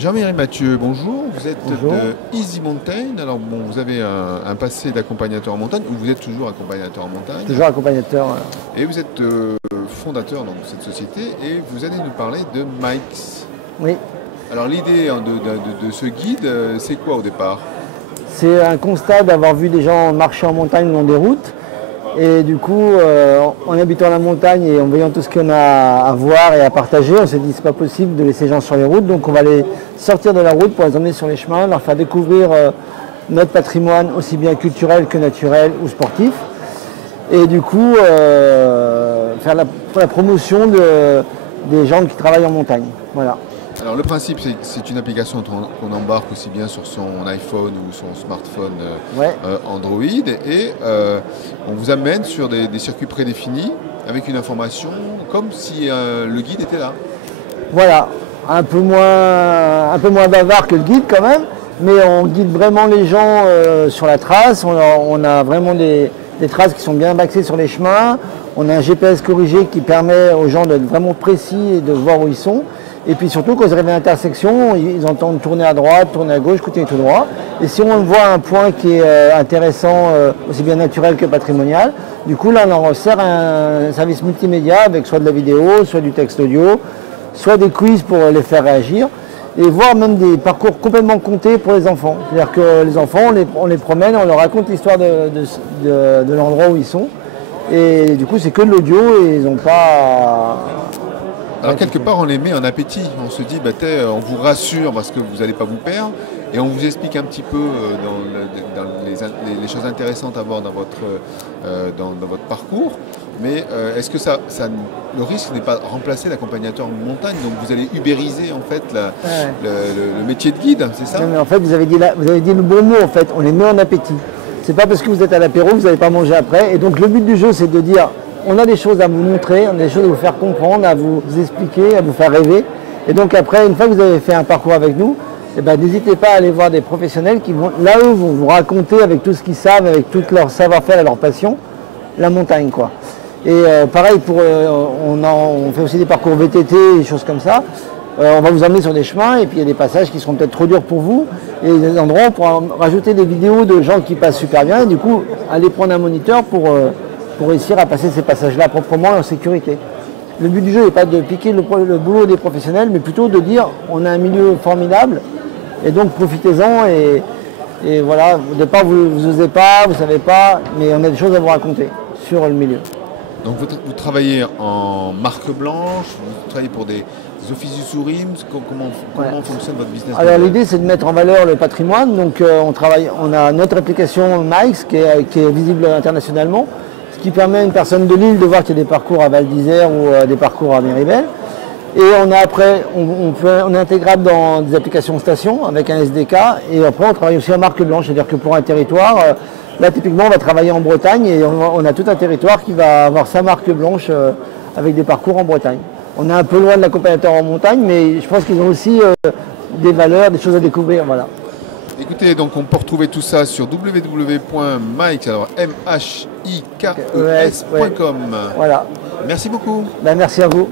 Jean-Marie Mathieu, bonjour. Vous êtes Bonjour. de Easy Mountain. Alors bon, vous avez un passé d'accompagnateur en montagne, ou vous êtes toujours accompagnateur en montagne. Toujours accompagnateur. Et vous êtes fondateur donc, de cette société et vous allez nous parler de Mike's. Oui. Alors l'idée de ce guide, c'est quoi au départ? C'est un constat d'avoir vu des gens marcher en montagne le long des routes. Et du coup, en habitant la montagne et en voyant tout ce qu'on a à voir et à partager, on s'est dit c'est pas possible de laisser les gens sur les routes. Donc on va les sortir de la route pour les emmener sur les chemins, leur faire découvrir notre patrimoine aussi bien culturel que naturel ou sportif. Et du coup, faire la promotion des gens qui travaillent en montagne. Voilà. Alors le principe, c'est une application qu'on embarque aussi bien sur son iPhone ou son smartphone Android et on vous amène sur des circuits prédéfinis avec une information comme si le guide était là. Voilà, un peu moins bavard que le guide quand même, mais on guide vraiment les gens sur la trace. On a vraiment des traces qui sont bien axées sur les chemins. On a un GPS corrigé qui permet aux gens d'être vraiment précis et de voir où ils sont. Et puis surtout, quand ils arrivent à l'intersection, ils entendent tourner à droite, tourner à gauche, continuer tout droit. Et si on voit un point qui est intéressant, aussi bien naturel que patrimonial, du coup là on leur sert un service multimédia avec soit de la vidéo, soit du texte audio, soit des quiz pour les faire réagir, et voire même des parcours complètement comptés pour les enfants. C'est-à-dire que les enfants, on les promène, on leur raconte l'histoire de l'endroit où ils sont. Et du coup c'est que de l'audio et ils n'ont pas... Alors quelque part on les met en appétit, on se dit on vous rassure parce que vous n'allez pas vous perdre et on vous explique un petit peu dans les choses intéressantes à voir dans votre parcours, mais est-ce que le risque n'est pas de remplacer l'accompagnateur en montagne, donc vous allez ubériser en fait le métier de guide, c'est ça? Non mais en fait vous avez dit le bon mot en fait, on les met en appétit. C'est pas parce que vous êtes à l'apéro que vous n'allez pas manger après, et donc le but du jeu c'est de dire on a des choses à vous montrer, on a des choses à vous faire comprendre, à vous expliquer, à vous faire rêver. Et donc après, une fois que vous avez fait un parcours avec nous, n'hésitez pas à aller voir des professionnels qui vont, là eux, vont vous raconter avec tout ce qu'ils savent, avec tout leur savoir-faire et leur passion, la montagne quoi. Et pareil, on fait aussi des parcours VTT, des choses comme ça. On va vous emmener sur des chemins et puis il y a des passages qui seront peut-être trop durs pour vous. Et des endroits où on pourra rajouter des vidéos de gens qui passent super bien. Et du coup, aller prendre un moniteur pour réussir à passer ces passages-là proprement et en sécurité. Le but du jeu n'est pas de piquer le boulot des professionnels, mais plutôt de dire on a un milieu formidable et donc profitez-en et voilà, au départ vous n'osez pas, vous ne savez pas, mais on a des choses à vous raconter sur le milieu. Donc vous travaillez en marque blanche, vous travaillez pour des offices du tourisme, comment fonctionne votre business? Alors l'idée c'est de mettre en valeur le patrimoine, donc on a notre application Mike's qui est visible internationalement, qui permet à une personne de Lille de voir qu'il y a des parcours à Val d'Isère ou des parcours à Méribel. Et on est intégrable dans des applications stations avec un SDK. Et après, on travaille aussi en marque blanche, c'est-à-dire que pour un territoire, là typiquement, on va travailler en Bretagne et on a tout un territoire qui va avoir sa marque blanche avec des parcours en Bretagne. On est un peu loin de l'accompagnateur en montagne, mais je pense qu'ils ont aussi des valeurs, des choses à découvrir. Voilà. Écoutez, donc on peut retrouver tout ça sur www.mikes, alors MHIKES.com. Voilà. Merci beaucoup. Merci à vous.